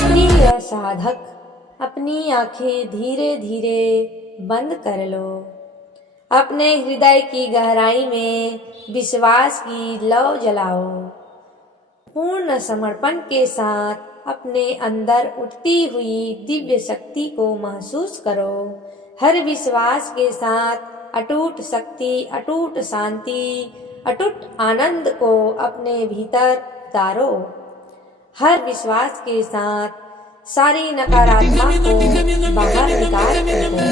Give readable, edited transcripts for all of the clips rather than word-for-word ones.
प्रिय साधक, अपनी आंखें धीरे धीरे बंद कर लो। अपने हृदय की गहराई में विश्वास की लौ जलाओ। पूर्ण समर्पण के साथ अपने अंदर उठती हुई दिव्य शक्ति को महसूस करो। हर विश्वास के साथ अटूट शक्ति, अटूट शांति, अटूट आनंद को अपने भीतर उतारो। हर विश्वास के साथ सारी नकारात्मक को बाहर निकाल फेंको।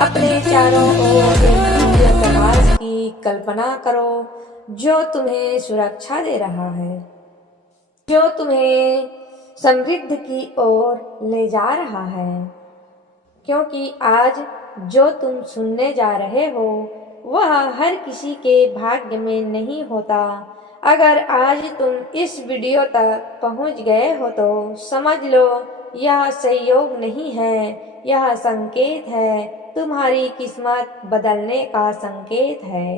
अपने चारों ओर एक दिव्य प्रकाश की कल्पना करो जो तुम्हें सुरक्षा दे रहा है, जो तुम्हें समृद्धि की ओर ले जा रहा है। क्योंकि आज जो तुम सुनने जा रहे हो वह हर किसी के भाग्य में नहीं होता। अगर आज तुम इस वीडियो तक पहुंच गए हो तो समझ लो यह संयोग नहीं है, यह संकेत है, तुम्हारी किस्मत बदलने का संकेत है।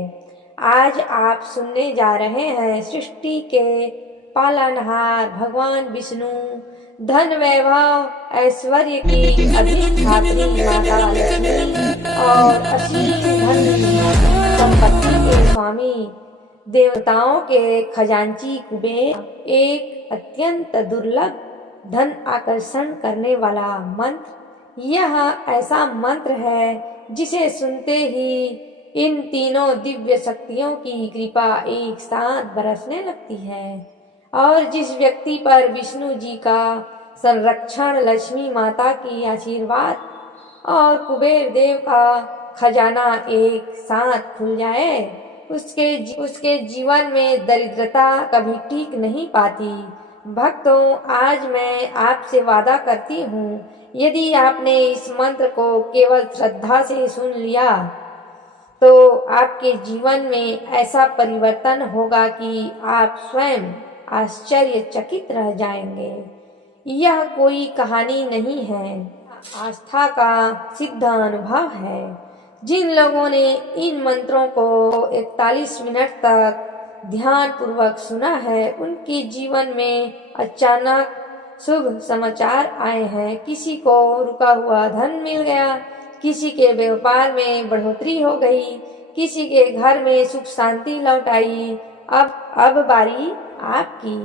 आज आप सुनने जा रहे हैं सृष्टि के पालनहार भगवान विष्णु, धन वैभव ऐश्वर्य की अधिष्ठात्री माता लक्ष्मी और असीम धन संपत्ति के स्वामी देवताओं के खजांची कुबेर एक अत्यंत दुर्लभ धन आकर्षण करने वाला मंत्र। यह ऐसा मंत्र है जिसे सुनते ही इन तीनों दिव्य शक्तियों की कृपा एक साथ बरसने लगती है और जिस व्यक्ति पर विष्णु जी का संरक्षण, लक्ष्मी माता की आशीर्वाद और कुबेर देव का खजाना एक साथ खुल जाए उसके जीवन में दरिद्रता कभी टिक नहीं पाती। भक्तों, आज मैं आपसे वादा करती हूँ, यदि आपने इस मंत्र को केवल श्रद्धा से सुन लिया तो आपके जीवन में ऐसा परिवर्तन होगा कि आप स्वयं आश्चर्यचकित रह जाएंगे। यह कोई कहानी नहीं है, आस्था का सिद्ध अनुभव है। जिन लोगों ने इन मंत्रों को 41 मिनट तक ध्यान पूर्वक सुना है उनके जीवन में अचानक शुभ समाचार आए हैं। किसी को रुका हुआ धन मिल गया, किसी के व्यापार में बढ़ोतरी हो गई, किसी के घर में सुख शांति लौट आई। अब बारी आपकी।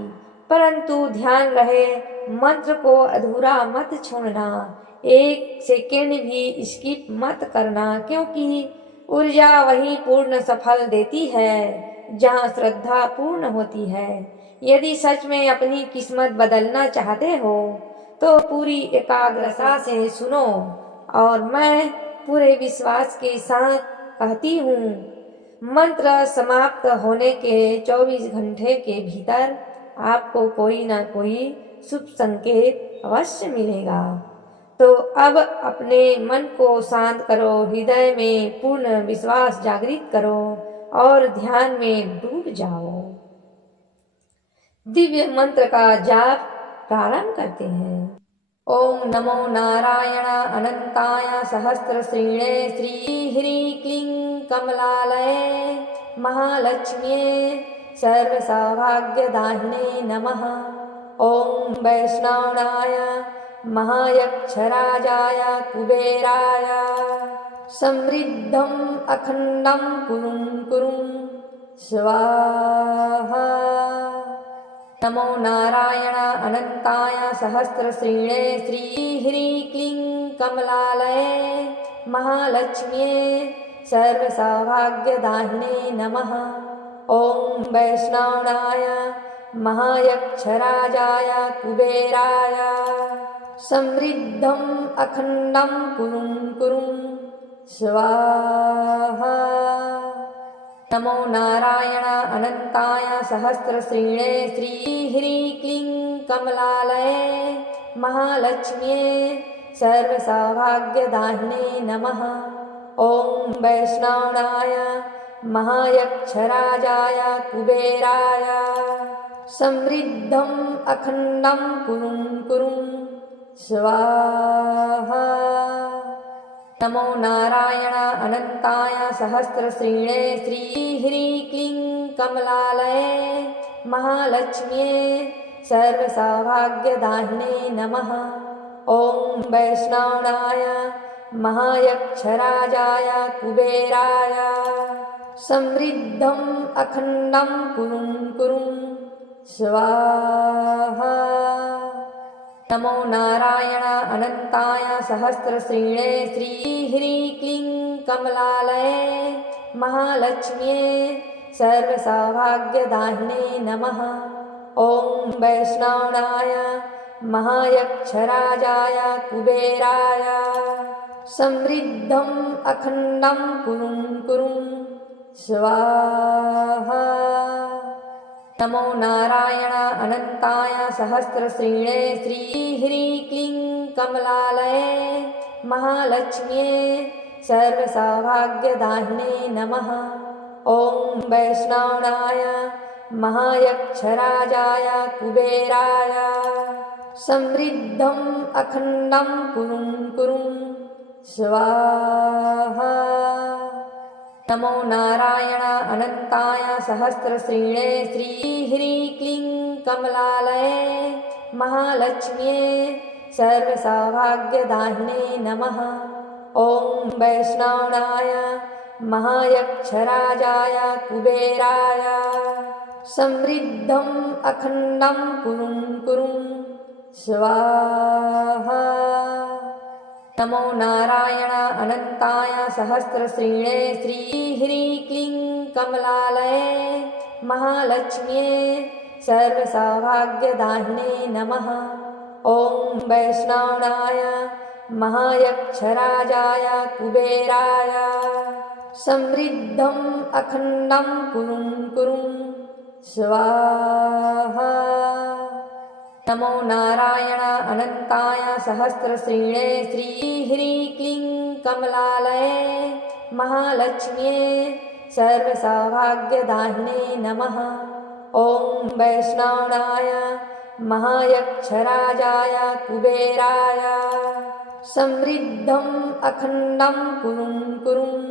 परंतु ध्यान रहे, मंत्र को अधूरा मत छोड़ना, एक सेकेंड भी स्किप मत करना, क्योंकि ऊर्जा वही पूर्ण सफल देती है जहाँ श्रद्धा पूर्ण होती है। यदि सच में अपनी किस्मत बदलना चाहते हो तो पूरी एकाग्रता से सुनो और मैं पूरे विश्वास के साथ कहती हूँ, मंत्र समाप्त होने के 24 घंटे के भीतर आपको कोई ना कोई शुभ संकेत अवश्य मिलेगा। तो अब अपने मन को शांत करो, हृदय में पूर्ण विश्वास जागृत करो और ध्यान में डूब जाओ। दिव्य मंत्र का जाप प्रारंभ करते हैं। ओम नमो नारायण अनंताय सहस्रश्रीणे श्री ह्रीं क्लीं कमलालये महालक्ष्म्ये सर्वसौभाग्यदाहिने नमः। ओम वैष्णवाय महायक्षराजाय कुबेराय समृद्धं अखंडं कुरुं कुरुं स्वाहा। नमो नारायण अनंताय सहस्रश्रीणे श्री ह्रीं क्लीं कमलालये महालक्ष्म्ये सर्वसौभाग्यदाहिने नमः। ओम वैष्णवाय महायक्षराजाय कुबेराय समृद्धं अखंडं कुरुं कुरुं स्वाहा। नमो नारायण अनंताय सहस्रश्रीणे श्री ह्रीं क्लीं कमलालये महालक्ष्म्ये सर्वसौभाग्यदाहिने नमः। ओम वैष्णवाय महायक्षराजाय कुबेराय समृद्धं अखंडं कुरुं कुरुं स्वाहा। नमो नारायण अनन्ताय सहस्रश्रीणे श्रीह्रीं क्लीं कमलालये महालक्ष्म्ये सर्वसौभाग्यदाहिने नमः। ॐ वैष्णवाय महायक्षराजाय कुबेराय समृद्धम् अखण्डं कुरुं कुरुं स्वाहा। नमो नारायण अनन्ताय सहस्रश्रीणे श्रीह्रीं क्लीं कमलालये महालक्ष्म्ये सर्वसौभाग्यदाहिने नमः। ॐ वैष्णवाय महायक्षराजाय कुबेराय समृद्धम् अखण्डं कुरुं कुरुं स्वाहा। नमो नारायण अनन्ताय सहस्रश्रीणे श्रीह्रीं क्लीं कमलालये महालक्ष्म्ये सर्वसौभाग्यदाहिने नमः। ॐ वैष्णवाय महायक्षराजाय कुबेराय समृद्धम् अखण्डं कुरुं कुरुं स्वाहा। नमो नारायण अनन्ताय सहस्रश्रीणे श्रीह्रीं क्लीं कमलालये महालक्ष्म्ये सर्वसौभाग्यदाहिने नमः। ॐ वैष्णवाय महायक्षराजाय कुबेराय समृद्धम् अखण्डं कुरुं कुरुं स्वाहा। नमो नारायण अनन्ताय सहस्रश्रीणे श्रीह्रीं क्लीं कमलालये महालक्ष्म्ये सर्वसौभाग्यदाहिने नमः। ॐ वैष्णवाय महायक्षराजाय कुबेराय समृद्धम् अखण्डं कुरुं कुरुं स्वाहा। नमो नारायण अनन्ताय सहस्रश्रीणे श्रीह्रीं क्लीं कमलालये महालक्ष्म्ये सर्वसौभाग्यदाहिने नमः। ॐ वैष्णवाय महायक्षराजाय कुबेराय समृद्धम् अखण्डं कुरुं कुरुं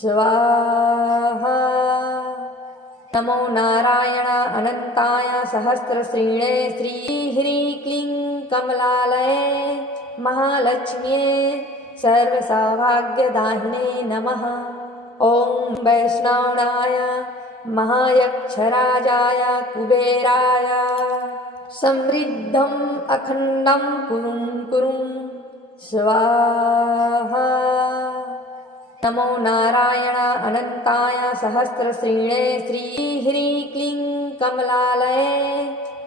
स्वाहा। नमो नारायण अनन्ताय सहस्रश्रीणे श्रीह्रीं क्लीं कमलालये महालक्ष्म्ये सर्वसौभाग्यदाहिने नमः। ॐ वैष्णवाय महायक्षराजाय कुबेराय समृद्धम् अखण्डं कुरुं कुरुं स्वाहा। नमो नारायण अनन्ताय सहस्रश्रीणे श्रीह्रीं क्लीं कमलालये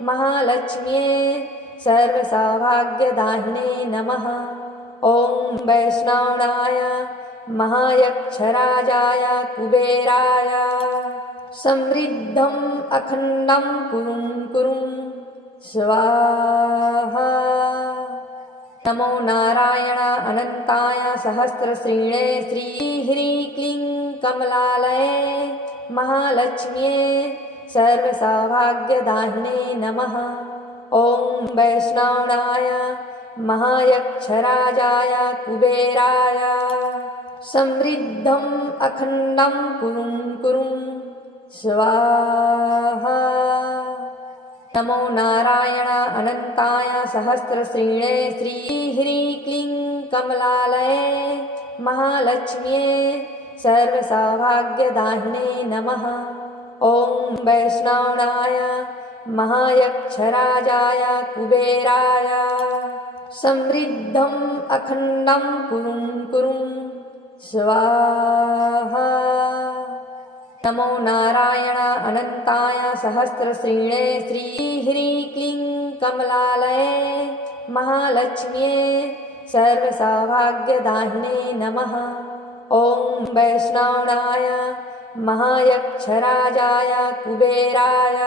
महालक्ष्म्ये सर्वसौभाग्यदाहिने नमः। ॐ वैष्णवाय महायक्षराजाय कुबेराय समृद्धम् अखण्डं कुरुं कुरुं स्वाहा। नमो नारायण अनन्ताय सहस्रश्रीणे श्रीह्रीं क्लीं कमलालये महालक्ष्म्ये सर्वसौभाग्यदाहिने नमः। ॐ वैष्णवाय महायक्षराजाय कुबेराय समृद्धम् अखण्डं कुरुं कुरुं स्वाहा। नमो नारायण अनन्ताय सहस्रश्रीणे श्रीह्रीं क्लीं कमलालये महालक्ष्म्ये सर्वसौभाग्यदाहिने नमः। ॐ वैष्णवाय महायक्षराजाय कुबेराय समृद्धम् अखण्डं कुरुं कुरुं स्वाहा। नमो नारायण अनन्ताय सहस्रश्रीणे श्रीह्रीं क्लीं कमलालये महालक्ष्म्ये सर्वसौभाग्यदाहिने नमः। ॐ वैष्णवाय महायक्षराजाय कुबेराय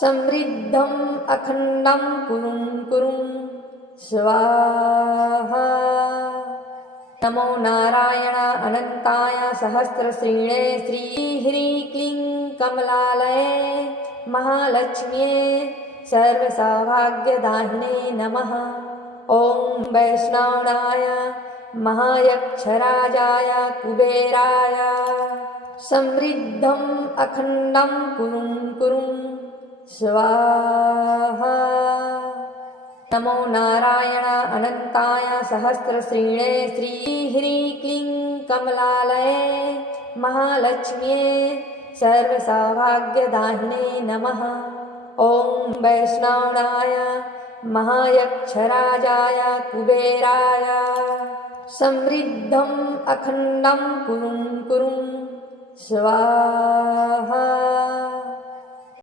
समृद्धम् अखण्डं कुरुं कुरुं स्वाहा। नमो नारायण अनन्ताय सहस्रश्रीणे श्रीह्रीं क्लीं कमलालये महालक्ष्म्ये सर्वसौभाग्यदाहिने नमः। ॐ वैष्णवाय महायक्षराजाय कुबेराय समृद्धम् अखण्डं कुरुं कुरुं स्वाहा। नमो नारायण अनन्ताय सहस्रश्रीणे श्रीह्रीं क्लीं कमलालये महालक्ष्म्ये सर्वसौभाग्यदाहिने नमः। ॐ वैष्णवाय महायक्षराजाय कुबेराय समृद्धम् अखण्डं कुरुं कुरुं स्वाहा।